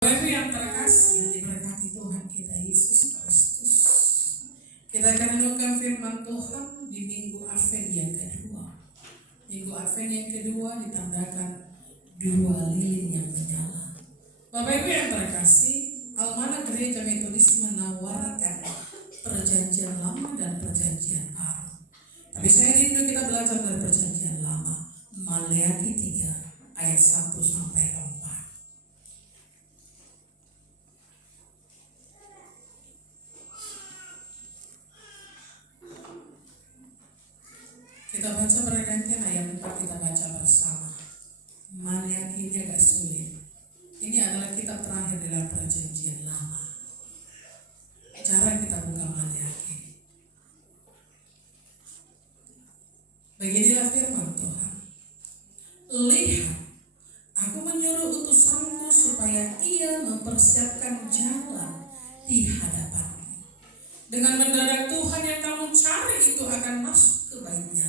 Bapak yang terkasih yang diberkati Tuhan kita Yesus Kristus, kita akan renungkan firman Tuhan di Minggu Advent yang kedua. Minggu Advent yang kedua ditandakan dua lilin yang menyala. Bapak Ibu yang terkasih, Almanak Gereja Metodis menawarkan perjanjian lama dan perjanjian baru. Tapi saya rindu kita belajar dari perjanjian lama, Maleakhi 3 ayat 1 sampai 4. Kita baca bergantian ayat 4, kita baca bersama. Maleakhi ini agak sulit. Ini adalah kitab terakhir dalam perjanjian lama. Cara kita buka Maleakhi. Beginilah firman Tuhan. Lihat, aku menyuruh utusanku supaya ia mempersiapkan jalan di hadapanmu. Dengan mendadak Tuhan yang kamu cari itu akan masuk ke baitnya.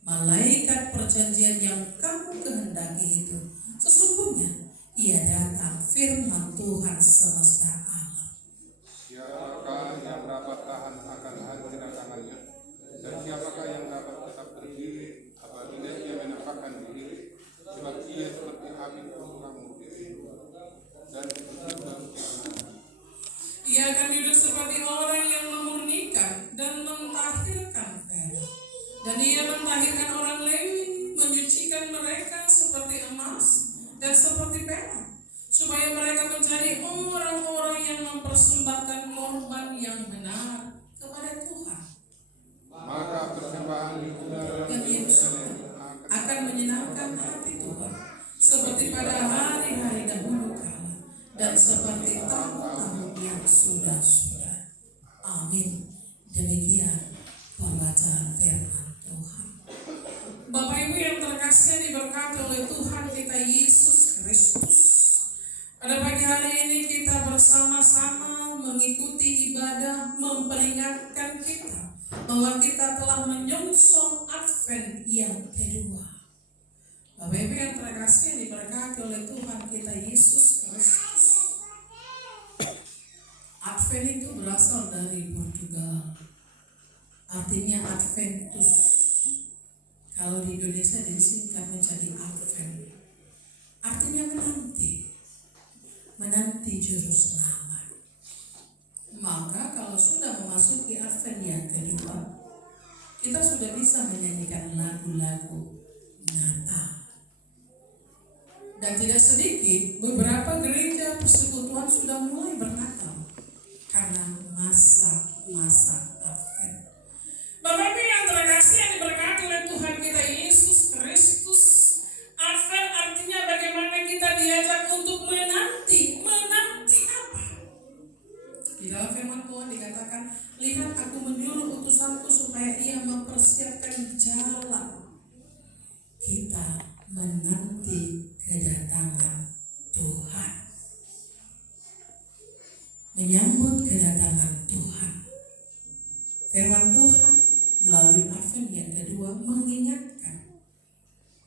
Malaikat perjanjian yang kamu kehendaki itu, sesungguhnya ia datang, firman Tuhan semesta alam. Siapakah yang dapat tahan akan hari kedatangannya? Dan siapakah yang dapat tetap berdiri apabila ia menampakkan diri? Sebab ia seperti api tukang mukti dan Ia akan duduk seperti orang yang memurnikan dan mentahirkan perak. Dan ia mentahirkan orang Lewi, menyucikan mereka seperti emas dan seperti perak, supaya mereka menjadi orang-orang yang mempersembahkan korban yang benar kepada Tuhan. maka persembahan di udara Yang ia suka akan menyenangkan hati Tuhan, seperti pada hari-hari dahulu kala dan seperti tahun-tahun yang sudah-sudah. Amin. Demikian pembacaan firman Tuhan. Bapak Ibu yang terkasih, diberkati oleh Tuhan kita Yesus Kristus, pada pagi hari ini kita bersama-sama mengikuti ibadah memperingatkan kita bahwa kita telah menyongsong Advent yang kedua. Bapak Ibu yang terkasih, diberkati oleh Tuhan kita Yesus Kristus. Advent itu berasal dari Portugal, artinya Adventus. Kalau di Indonesia disingkat menjadi Advent, artinya menanti juru selamat. Maka kalau sudah memasuki Advent yang kedua, kita sudah bisa menyanyikan lagu-lagu Natal. Dan tidak sedikit beberapa gereja persekutuan sudah mulai bernatal karena masa-masa Advent. Bapak Ibu yang terkasih yang diberkati oleh Tuhan kita Yesus Kristus, Advent artinya bagaimana kita diajak untuk menanti. Menanti apa? Di dalam firman Tuhan dikatakan, lihat aku menyuruh utusanku supaya ia mempersiapkan jalan. Kita menanti kedatangan Tuhan, menyambut kedatangan Tuhan. Firman Tuhan melalui Advent yang kedua mengingatkan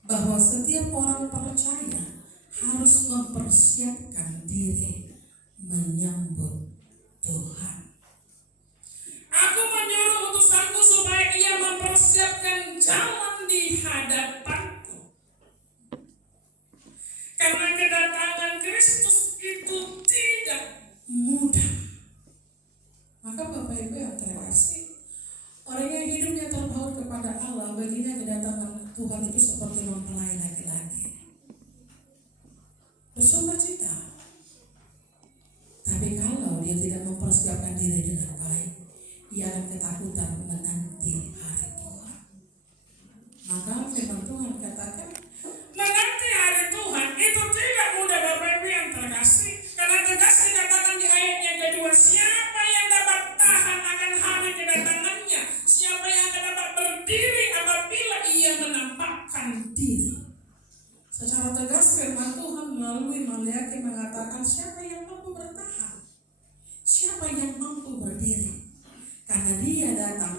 bahwa setiap orang percaya harus mempersiapkan diri menyambut Tuhan. Aku menyuruh utusanku supaya ia mempersiapkan jalan di hadapanku. Karena kedatangan Kristus itu tidak mudah. Maka Bapak Ibu yang terkasih, orang yang hidupnya terpaut kepada Allah, baginya kedatangan Tuhan itu seperti mempelai laki-laki, bersukacita. Tapi kalau dia tidak mempersiapkan diri dengan baik, ia akan ketakutan menanti hari Tuhan. Maka firman Tuhan katakan, menanti hari Tuhan itu tidak mudah Bapak Ibu yang terkasih. Karena tegas dikatakan di ayat yang kedua, siapa yang dapat tahan akan hari kedatangannya? Siapa yang akan dapat berdiri apabila ia menampakkan diri? Secara tegas firman Tuhan melalui Maleakhi mengatakan, siapa yang mampu bertahan? Siapa yang mampu berdiri? Karena dia datang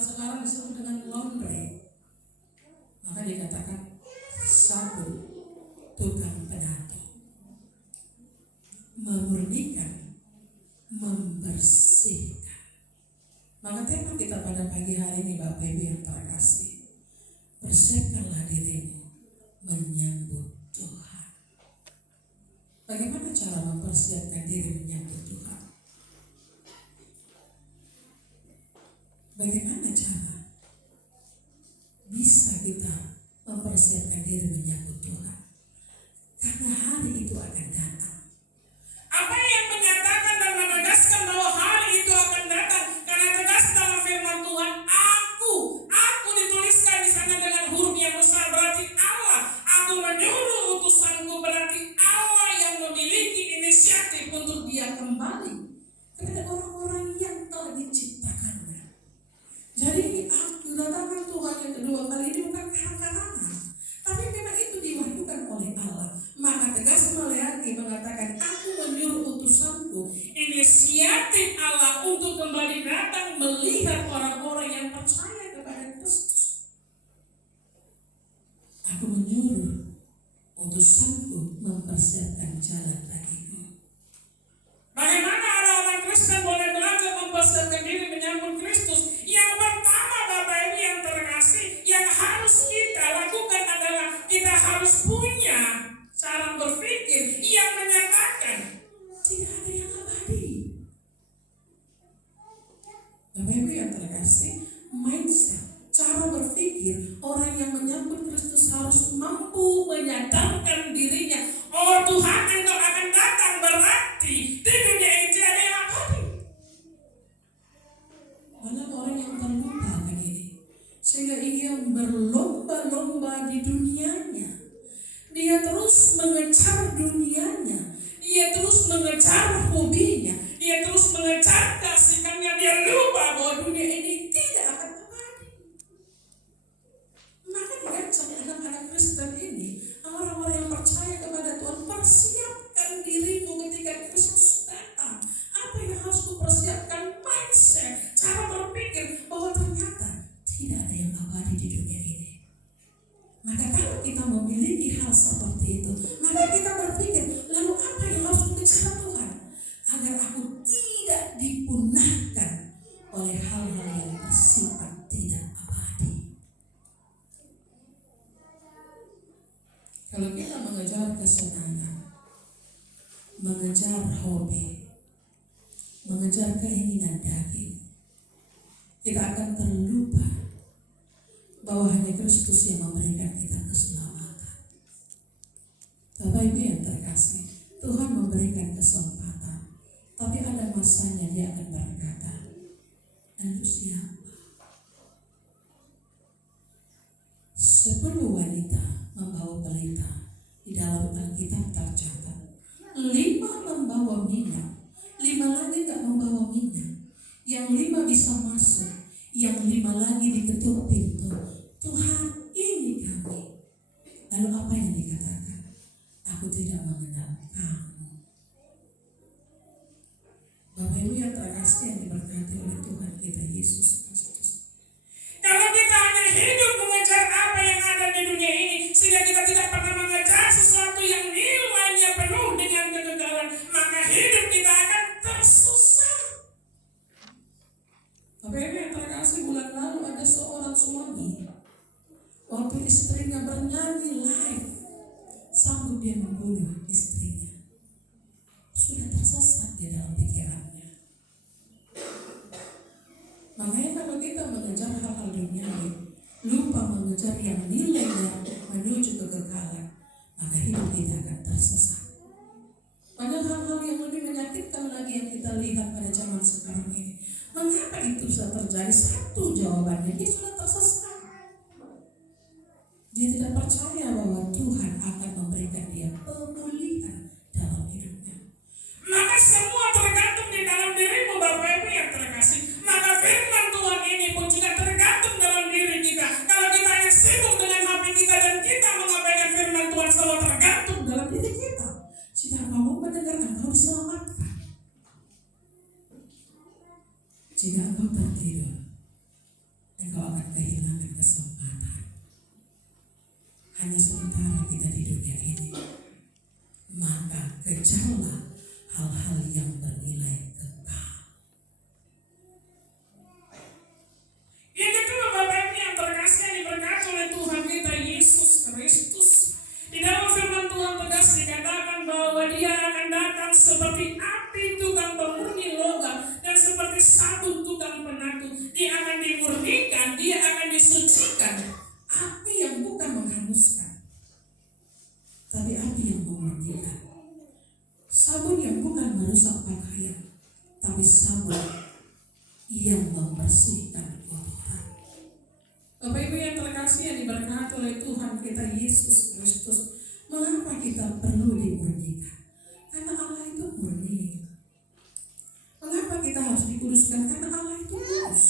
sekarang disebut dengan laundry. Maka dikatakan satu tukang penato, memurnikan, membersihkan. Maka tema kita pada pagi hari ini Bapak Ibu yang terkasih, persiapkanlah dirimu menyambut Tuhan. Bagaimana cara mempersiapkan diri menyambut Tuhan? Bagaimana cara bisa kita mempersiapkan diri menyambut Tuhan? Karena hari itu akan datang. Apa yang menyatakan dan menegaskan bahwa hari itu akan datang? Karena tegas dalam firman Tuhan, aku dituliskan di sana dengan huruf yang besar, berarti Allah. Aku menyuruh utusanku, berarti Allah yang memiliki inisiatif untuk dia kembali kepada orang-orang yang telah diciptakannya. Jadi kedatangan Tuhan yang kedua kali ini bukan karangan, tapi memang itu diwahyukan oleh Allah. Maka tegas lagi mengatakan, aku menyuruh utusanku, inisiatif Allah untuk kembali datang melihat orang-orang yang percaya kepada Kristus. Aku menyuruh utusanku mempersiapkan jalan bagimu. Bagaimana orang-orang Kristen boleh belajar mempersiapkan diri menyambut Kristus? Yang pertama Bapak Ibu yang terkasih, yang harus kita lakukan adalah kita harus punya cara berpikir yang menyatakan tidak ada yang abadi. Bapak Ibu yang terkasih, mindset, cara berpikir orang yang menyambut Kristus harus mampu menyadarkan dirinya, oh Tuhan engkau akan datang, berarti di dunia ini tidak ada yang abadi. Banyak orang yang terlupa begini, sehingga ingin berlomba-lomba di dunianya. Dia terus mengejar dunianya, dia terus mengejar hobinya, dia terus mengejar kasihkannya. Dia lupa bahwa dunia ini tidak akan abadi. Maka diajak anak-anak Kristen ini, orang-orang yang percaya kepada Tuhan, persiapkan dirimu ketika Kristus datang. Apa yang harus kupersiapkan? Mindset, cara berpikir bahwa ternyata tidak ada yang abadi di dunia ini. Maka kalau kita memiliki hal seperti itu, maka kita berpikir, lalu apa yang harus kukejar Tuhan agar aku tidak dipunahkan oleh hal-hal yang bersifat tidak abadi. Kalau kita mengejar kesenangan, mengejar hobi, mengejar keinginan daging, kita akan terlupa bahwa hanya Kristus yang memberikan kita keselamatan. Bapak Ibu yang terkasih, Tuhan memberikan kesempatan, tapi ada masanya Dia akan berkata, "Anda siapa?" 10 wanita membawa pelita, di dalam Alkitab tercatat 5 membawa minyak, 5 lagi gak membawa minyak. Yang 5 bisa masuk, yang 5 lagi diketuk pintu. Tuhan, ini kami. Lalu apa yang dikatakan? Aku tidak mengenal kamu. Bapak Ibu yang terkasih yang diberkati oleh Tuhan kita Yesus Kristus. Kalau kita hanya hidup mengejar apa yang ada di dunia ini, sehingga kita tidak pernah mengejar sesuatu yang nilainya penuh dengan kegagalan, maka hidup kita akan tersusah. Bapak Ibu yang terkasih, bulan lalu ada seorang suami, waktu istrinya bernyanyi live, sanggup dia membunuh istrinya. Sudah tersesat di dalam pikirannya. Makanya kalau kita mengejar hal-hal duniawi, lupa mengejar yang nilainya menuju kekekalan, maka hidup kita akan tersesat. Banyak hal-hal yang lebih menyakitkan lagi yang kita lihat pada zaman sekarang ini. Mengapa itu bisa terjadi? Satu jawabannya, dia sudah tersesat. Dia tidak percaya bahwa Tuhan akan memberikan dia pemulihan dalam hidupnya. Maka semua tergantung di dalam dirimu Bapak Ibu yang terkasih. Maka firman Tuhan ini pun juga tergantung dalam diri kita. Kalau kita hanya sibuk dengan HP kita dan kita mengabaikan firman Tuhan, semua tergantung dalam diri kita. Jika kamu mendengar, engkau diselamatkan. Jika engkau tertidur, dia akan dimurnikan, dia akan disucikan. Api yang bukan menghanguskan, tapi api yang memurnikan. Sabun yang bukan merusak pakaian, tapi sabun yang membersihkan kotoran. Bapak Ibu yang terkasih yang diberkati oleh Tuhan kita Yesus Kristus, mengapa kita perlu dimurnikan? Karena Allah itu murni. Mengapa kita harus dikuduskan? Karena Allah itu kudus.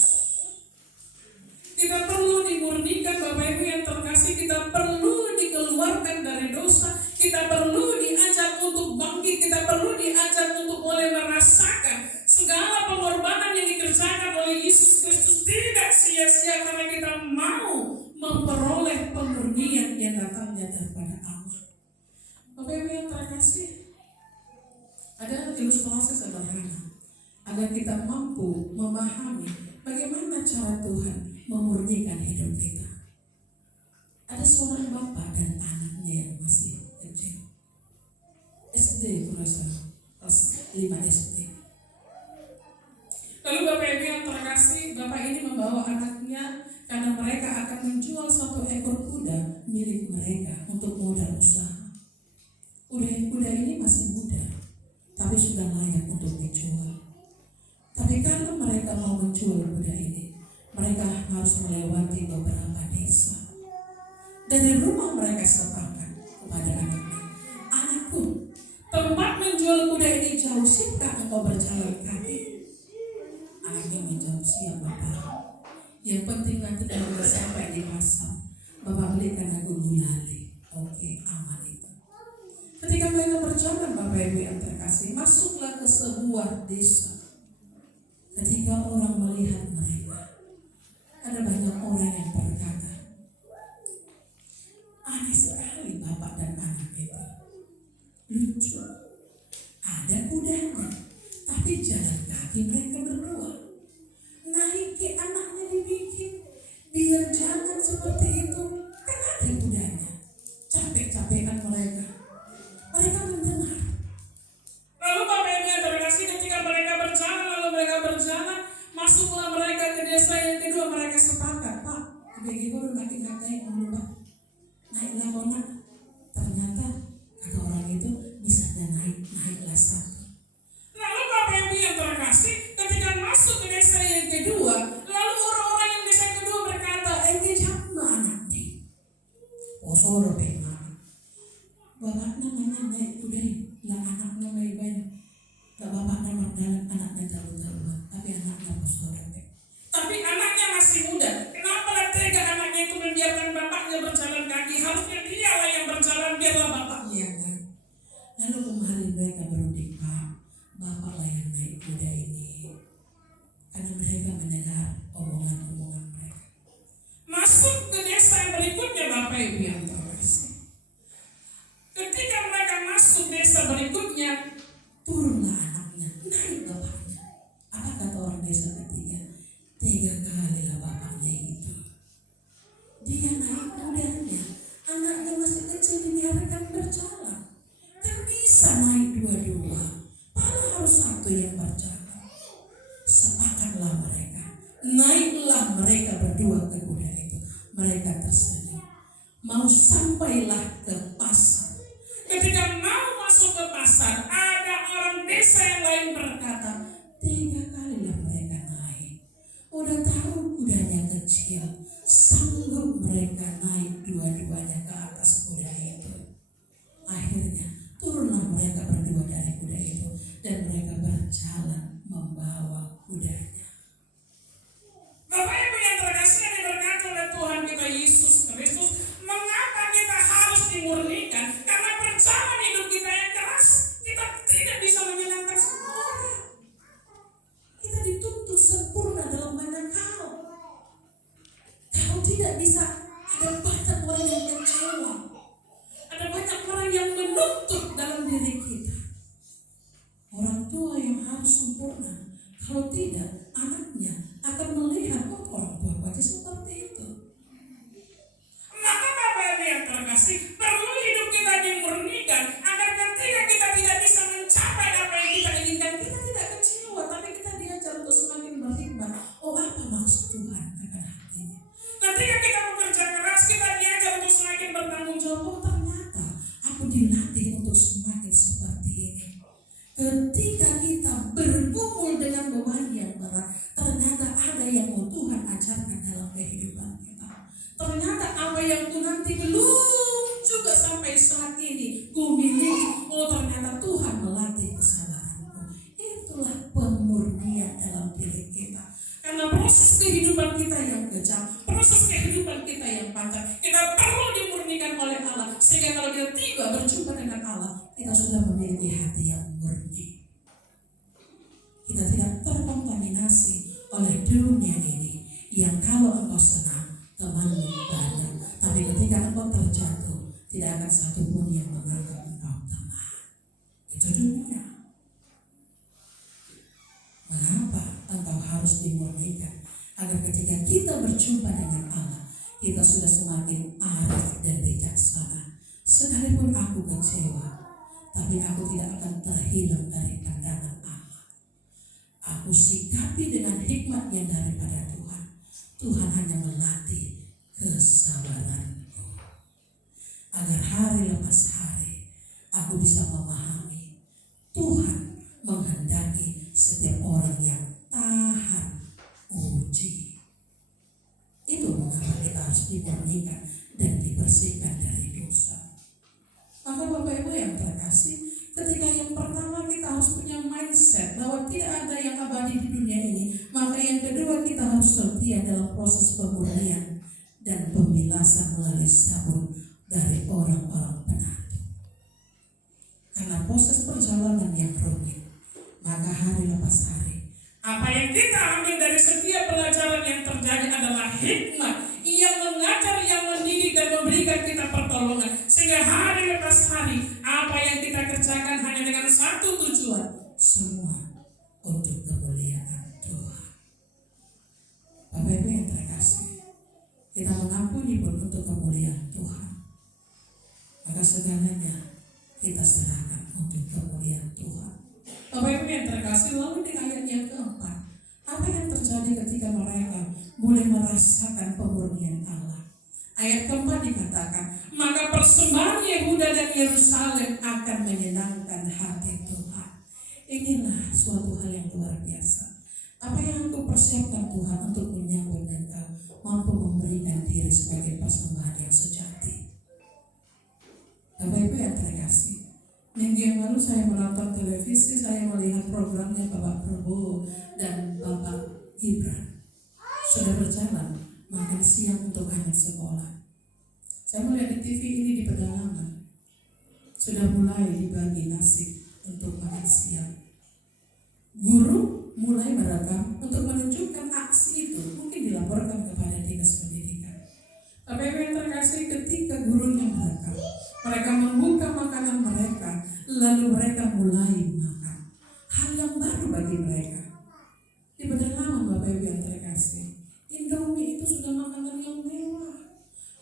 Kita perlu dimurnikan Bapak Ibu yang terkasih, kita perlu dikeluarkan dari dosa, kita perlu diajak untuk bangkit, kita perlu diajak untuk boleh merasakan segala pengorbanan yang dikerjakan oleh Yesus Kristus tidak sia-sia karena kita mau memperoleh pemurnian yang datangnya daripada Allah. Bapak Ibu yang terkasih, ada ilustrasi sederhana agar kita mampu memahami bagaimana cara Tuhan memurnikan hidup kita. Ada seorang bapak dan anaknya yang masih kecil, SD kurasa kelas 5 SD. Lalu Bapak Ibu yang terkasih, bapak ini membawa anaknya karena mereka akan menjual satu ekor kuda milik mereka untuk modal usaha. Kuda ini masih muda, tapi sudah layak untuk dijual. Tapi karena mereka mau menjual kuda ini, mereka harus melewati beberapa desa. Dari rumah mereka sepakat kepada anaknya, anakku, tempat menjual kuda ini jauh, siapkah engkau berjalan kaki? Anaknya menjawab, siap Bapak. Yang penting nanti kalau sudah sampai di pasar, Bapak belikan aku gulali. Oke, aman itu. Ketika mereka berjalan Bapak Ibu yang terkasih, masuklah ke sebuah desa. Ketika orang melihat mereka, ada banyak orang yang berkata, aneh sekali bapak dan anak itu. Lucu, ada kudanya, tapi jalan kaki mereka berdua. Naiki anaknya dibikin, biar jangan seperti itu. Kan ada kudanya. Capek-capekan mereka. Mereka mendengar. Lalu Bapak Ibu yang terkasih, ketika mereka berjalan, masuklah mereka ke desa yang kedua. Mereka sepakat, Pak, bagaimana naik dulu Pak, naiklah konak. Ternyata kata orang itu bisa naiklah satu. Lalu Bapak Ibu yang terkasih, ketika masuk ke desa yang kedua, lalu orang-orang yang desa kedua berkata, ini jama anaknya. Oh soro benar. Bapak namanya naik kuda, lah anaknya baik-baik. Gak bapak nama dalam anaknya tahu-tahuan, tapi anaknya bersaudara. Tapi anaknya masih muda. Kenapa lah tega anaknya itu membiarkan bapaknya berjalan kaki? Harusnya dialah yang berjalan, biarlah bapaknya yang naik. Lalu kemarin mereka berunding, Pak, bapaklah yang naik kuda ini. Karena mereka mendengar omongan-omongan mereka. Masuk ke desa yang berikutnya Bapak Ibu yang terkasih. Ketika mereka masuk desa berikutnya, turunlah anaknya, naik bapaknya. Apa kata orang desa ketiga? 3 kali lah bapaknya itu. Dia naik kudanya, anaknya masih kecil dibiarkan berjalan. Kan bisa naik dua-dua, malah harus satu yang berjalan. Sepakatlah mereka, naiklah mereka berdua ke kuda itu. Mereka tersenyum. Mau sampailah ke pasar. Ketika mau masuk ke pasar, ada orang desa yang lain berkata, 3 kalilah mereka naik. Udah tahu kudanya kecil, sanggup mereka naik dua-duanya ke atas kuda itu. Akhirnya turunlah mereka berdua dari kuda itu dan mereka berjalan membawa kudanya. Bapak Ibu yang terkasih yang diberkati oleh Tuhan kita Yesus Kristus, mengapa kita harus dimurnikan? Karena perjalanan hidup kita yang keras, kita tidak bisa menyenangkan semua orang. Kita dituntut sempurna dalam banyak hal. Kalau tidak bisa, ada banyak orang yang kecewa. Ada banyak orang yang menuntut dalam diri kita. Orang tua yang harus sempurna. Kalau tidak, anaknya akan melihat orang tua pasti seperti itu. Maka Bapak Ibu yang terkasih, perlu hidup kita dimurnikan agar ketika kita tidak bisa mencapai apa yang kita inginkan, kita tidak kecewa, tapi kita diajar untuk semakin berhikmat. Oh, apa maksud Tuhan akan hatinya. Ketika kita bekerja keras, kita diajar untuk semakin bertanggung jawab. Oh, ternyata aku dilatih untuk semakin seperti ini. Ketika kita bergumul dengan beban yang berat, ternyata ada yang mau Tuhan ajarkan dalam kehidupan kita. Ternyata apa yang ku nanti belum juga sampai saat ini ku miliki. Oh, ternyata Tuhan melatih kesabaranku. Itulah pemurnian dalam diri kita. Karena proses kehidupan kita yang kejam, proses kehidupan kita yang panjang, kita perlu dimurnikan oleh Allah. Sehingga kalau kita tiba berjumpa dengan Allah, kita sudah memiliki hati yang murni. Kita tidak terkontaminasi oleh dunia ini, yang kalau engkau senang, temanmu banyak, tapi ketika engkau terjatuh, tidak akan satu pun yang menganggap engkau teman. Itu dunia. Mengapa engkau harus dimurnikan? Agar ketika kita berjumpa dengan Allah, kita sudah semakin arif dan bijaksana. Sekalipun aku kecewa, tapi aku tidak akan terhilang dari pandangan Allah. Aku sikapi dengan hikmat yang daripada Tuhan. Tuhan hanya melatih kesabaranku. Agar hari lepas hari, aku bisa memahami Tuhan menghendaki setiap orang yang tahan uji. Itu mengapa kita harus dimurnikan dan dibersihkan dari dosa. Maka Bapak Ibu yang terkasih, ketika yang pertama kita harus punya mindset bahwa tidak ada yang abadi di dunia ini. Maka yang kedua kita harus setia dalam proses pemurnian dan pembilasan melalui sabun dari orang-orang benar. Karena proses perjalanan yang rumit, maka hari lepas hari, apa yang kita ambil dari setiap pelajaran yang terjadi adalah hikmat yang mengajar, yang mendidik dan memberikan kita pertolongan. Sehingga hari lepas hari, apa yang kita kerjakan hanya dengan satu tujuan, semua untuk kemuliaan Tuhan. Bapak Ibu yang terkasih, kita mengampuni pun untuk kemuliaan Tuhan. Maka segalanya kita serahkan untuk kemuliaan Tuhan. Bapak Ibu yang terkasih, lalu di ayat yang keempat, apa yang terjadi ketika mereka mulai merasakan pemurnian Allah? Ayat keempat dikatakan, maka persembahan Yehuda dan Yerusalem akan menyenangkan hati Tuhan. Inilah suatu hal yang luar biasa. Apa yang aku persiapkan Tuhan untuk menyambut engkau, mampu memberikan diri sebagai persembahan yang sejati. Bapak Ibu yang terkasih, minggu yang lalu saya menonton televisi, saya melihat programnya Bapak Prabowo dan Bapak Gibran. Sudah berjalan makan siang untuk anak sekolah. Saya melihat di TV ini di pedalaman sudah mulai dibagi nasi untuk makan siang. Guru mulai merekam untuk menunjukkan aksi itu, mungkin dilaporkan kepada dinas pendidikan. Bapak Ibu yang terkasih, ketika gurunya merekam, mereka membuka makanan mereka, lalu mereka mulai makan. Hal yang baru bagi mereka. Di pedalaman Bapak Ibu yang terkasih, Indomie itu sudah makanan yang mewah.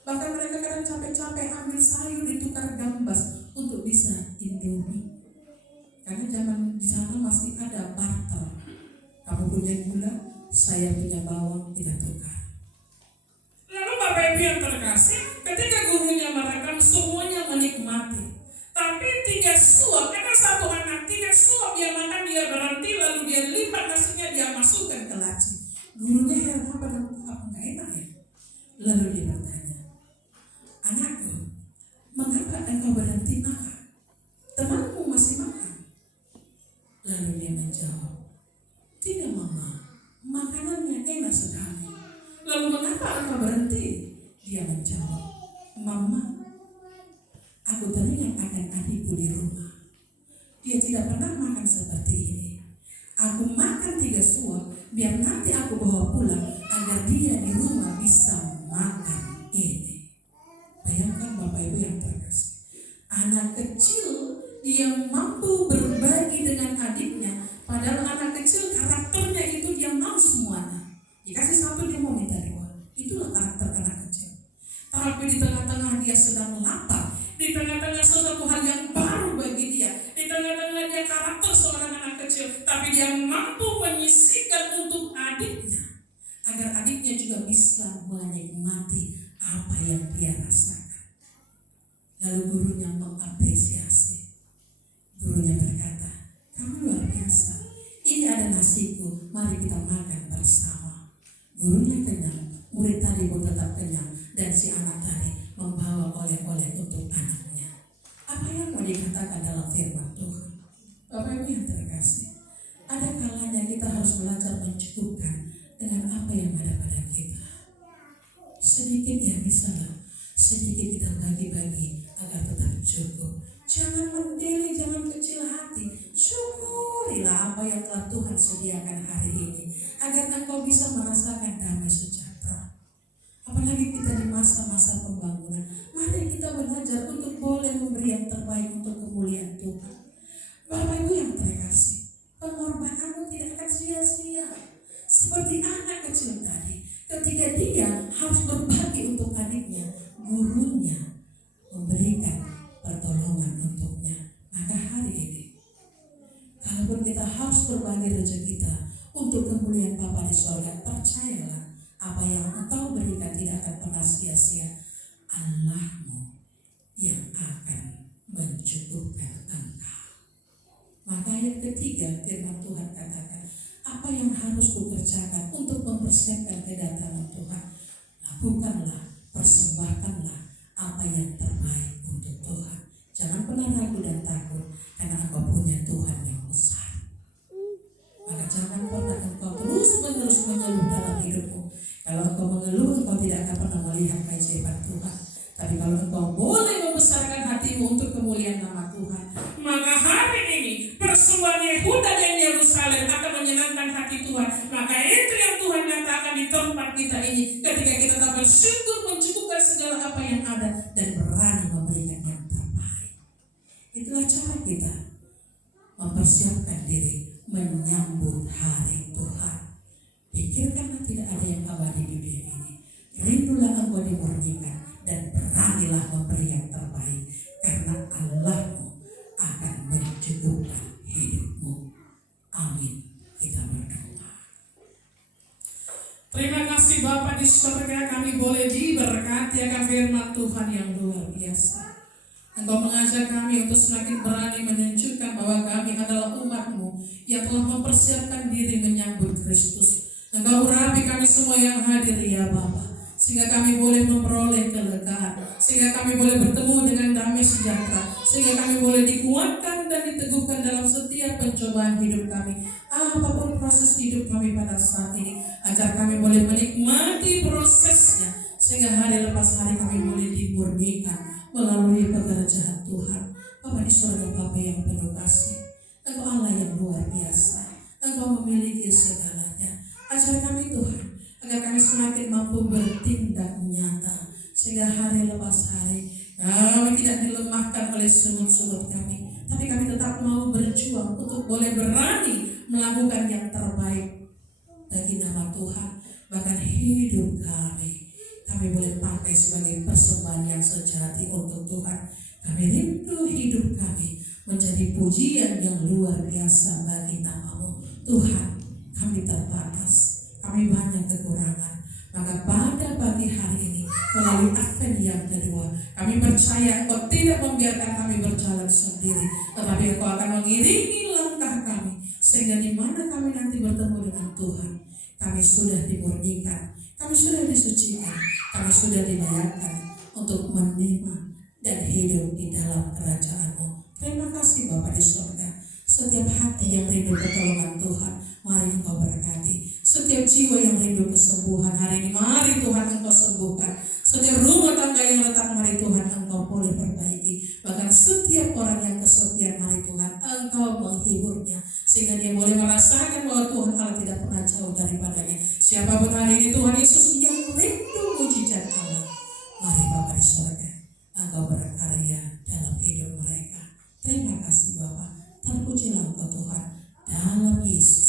Bahkan mereka kadang capek-capek ambil sayur ditukar gambas untuk bisa Indomie. Karena zaman di sana masih ada barter. Kamu punya gula, saya punya bawang, kita tukar. Lalu Bapak Ibu yang terkasih, ketika gurunya merekam, semuanya menikmati. Tapi 3 suap, ada satu anak 3 suap dia makan, dia berhenti, lalu dia lipat nasinya, dia masukkan ke laci. Gurunya heran, apa nggak enak ya? Lalu dia bertanya, anakku, mengapa engkau berhenti makan? Temanmu masih makan. Lalu dia menjawab, tidak mama, makanannya enak sekali. Lalu mengapa engkau berhenti? Dia menjawab, mama, aku teringat akan adikku di rumah. Dia tidak pernah makan seperti ini. Aku makan 3 suap, biar nanti aku bawa pulang agar dia di rumah bisa makan ini. Bayangkan Bapak Ibu yang terkasih, anak kecil yang mampu berbagi dengan adiknya, padahal anak kecil karakternya itu dia mau semuanya. Dikasih satu dia mau minta 2. Itulah karakter anak kecil. Tapi di tengah-tengah dia sedang lapar, di tengah-tengah sesuatu hal yang baru bagi dia, di tengah-tengah dia karakter seorang anak kecil, tapi dia mampu menyisihkan untuk adiknya, agar adiknya anaknya juga bisa menikmati apa yang dia rasakan. Lalu gurunya mengapresiasi. Gurunya berkata, kamu luar biasa. Ini ada nasiku, mari kita makan bersama. Gurunya kenyang, murid tadi pun tetap kenyang, dan si anak tadi membawa oleh-oleh untuk anaknya. Apa yang mau dikatakan dalam firman Tuhan? Bapak Ibu yang terkasih, ada kalanya kita harus belajar mencukupkan dengan apa yang ada pada kita. Sedikit ya misalnya, sedikit kita bagi-bagi agar tetap cukup. Jangan mendele, jangan kecil hati. Syukurilah apa yang telah Tuhan sediakan hari ini, agar engkau bisa merasakan damai sejahtera. Apalagi kita di masa-masa pembangunan, mari kita belajar untuk boleh memberi yang terbaik untuk kemuliaan Tuhan. Bapak Ibu yang terkasih, pengorbananmu tidak akan sia-sia. Seperti anak kecil tadi, ketika dia harus berbagi untuk adiknya, gurunya memberikan pertolongan untuknya. Maka hari ini, kalaupun kita harus berbagi rezeki kita untuk kemuliaan Bapa di sorga, percayalah apa yang engkau berikan tidak akan pernah sia-sia. Allahmu yang akan mencukupkan engkau. Maka ayat ketiga firman Tuhan katakan, apa yang harus kukerjakan untuk mempersiapkan kedatangan Tuhan? Lakukanlah, persembahkanlah apa yang terbaik untuk Tuhan. Jangan pernah ragu dan takut, karena engkau punya Tuhan yang besar. Maka jangan pernah engkau terus-menerus mengeluh dalam hidupmu. Kalau engkau mengeluh, engkau tidak akan pernah melihat keajaiban Tuhan. Tapi kalau engkau boleh membesarkan hatimu untuk kemuliaan nama Tuhan, maka hari ini persembahan Yehuda dan Yerusalem akan menyenangkan hati Tuhan. Maka itu yang Tuhan nyatakan di tempat kita ini, ketika kita tetap bersyukur, mencukupkan segala apa yang ada, dan berani memberikan yang terbaik. Itulah cara kita mempersiapkan diri menyambut hari Tuhan. Pikirkanlah tidak ada yang abadi di dunia ini. Rindulah engkau dimurnikan dan beranilah memberi yang terbaik, karena Allahmu akan mencukupkan hidupmu. Amin. Kita berdoa. Terima kasih Bapa di surga, kami boleh diberkati akan firman Tuhan yang luar biasa. Engkau mengajak kami untuk semakin berani menunjukkan bahwa kami adalah umat-Mu yang telah mempersiapkan diri menyambut Kristus. Engkau urapi kami semua yang hadir ya Bapa, sehingga kami boleh memperoleh kelegaan, sehingga kami boleh bertemu dengan damai sejahtera, sehingga kami boleh dikuatkan dan diteguhkan dalam setiap pencobaan hidup kami. Apapun proses hidup kami pada saat ini, agar kami boleh menikmati prosesnya, sehingga hari lepas hari kami boleh dimurnikan melalui pekerjaan Tuhan. Bapa di surga, Bapa yang penuh kasih, Engkau Allah yang luar biasa, Engkau memiliki segalanya. Ajar kami Tuhan, agar kami semakin mampu bertindak nyata, sehingga hari lepas hari kami tidak dilemahkan oleh sungut-sungut kami, tapi kami tetap mau berjuang untuk boleh berani melakukan yang terbaik bagi nama Tuhan. Bahkan hidup kami boleh pakai sebagai persembahan yang sejati untuk Tuhan. Kami rindu hidup kami menjadi pujian yang luar biasa bagi nama-Mu Tuhan. Kami terbatas, kami banyak kekurangan. Maka pada pagi hari ini, melalui Advent yang kedua, kami percaya Engkau tidak membiarkan kami berjalan sendiri, tetapi Engkau akan mengiringi langkah kami, sehingga di mana kami nanti bertemu dengan Tuhan, kami sudah dimurnikan, kami sudah disucikan, kami sudah dilayakkan untuk menerima dan hidup di dalam kerajaan-Mu. Terima kasih Bapa di surga. Setiap hati yang rindu pertolongan Tuhan, mari Engkau berkati. Setiap jiwa yang rindu kesembuhan hari ini, mari Tuhan Engkau sembuhkan. Setiap rumah tangga yang retak, mari Tuhan Engkau boleh perbaiki. Bahkan setiap orang yang kesepian, mari Tuhan Engkau menghiburnya, sehingga dia boleh merasakan bahwa Tuhan Allah tidak pernah jauh daripadanya. Siapapun hari ini Tuhan Yesus yang rindu mujizat Allah, mari Bapa di surga, Engkau berkarya dalam hidup mereka. Terima kasih Bapa, terpujilah Engkau Tuhan, dalam Yesus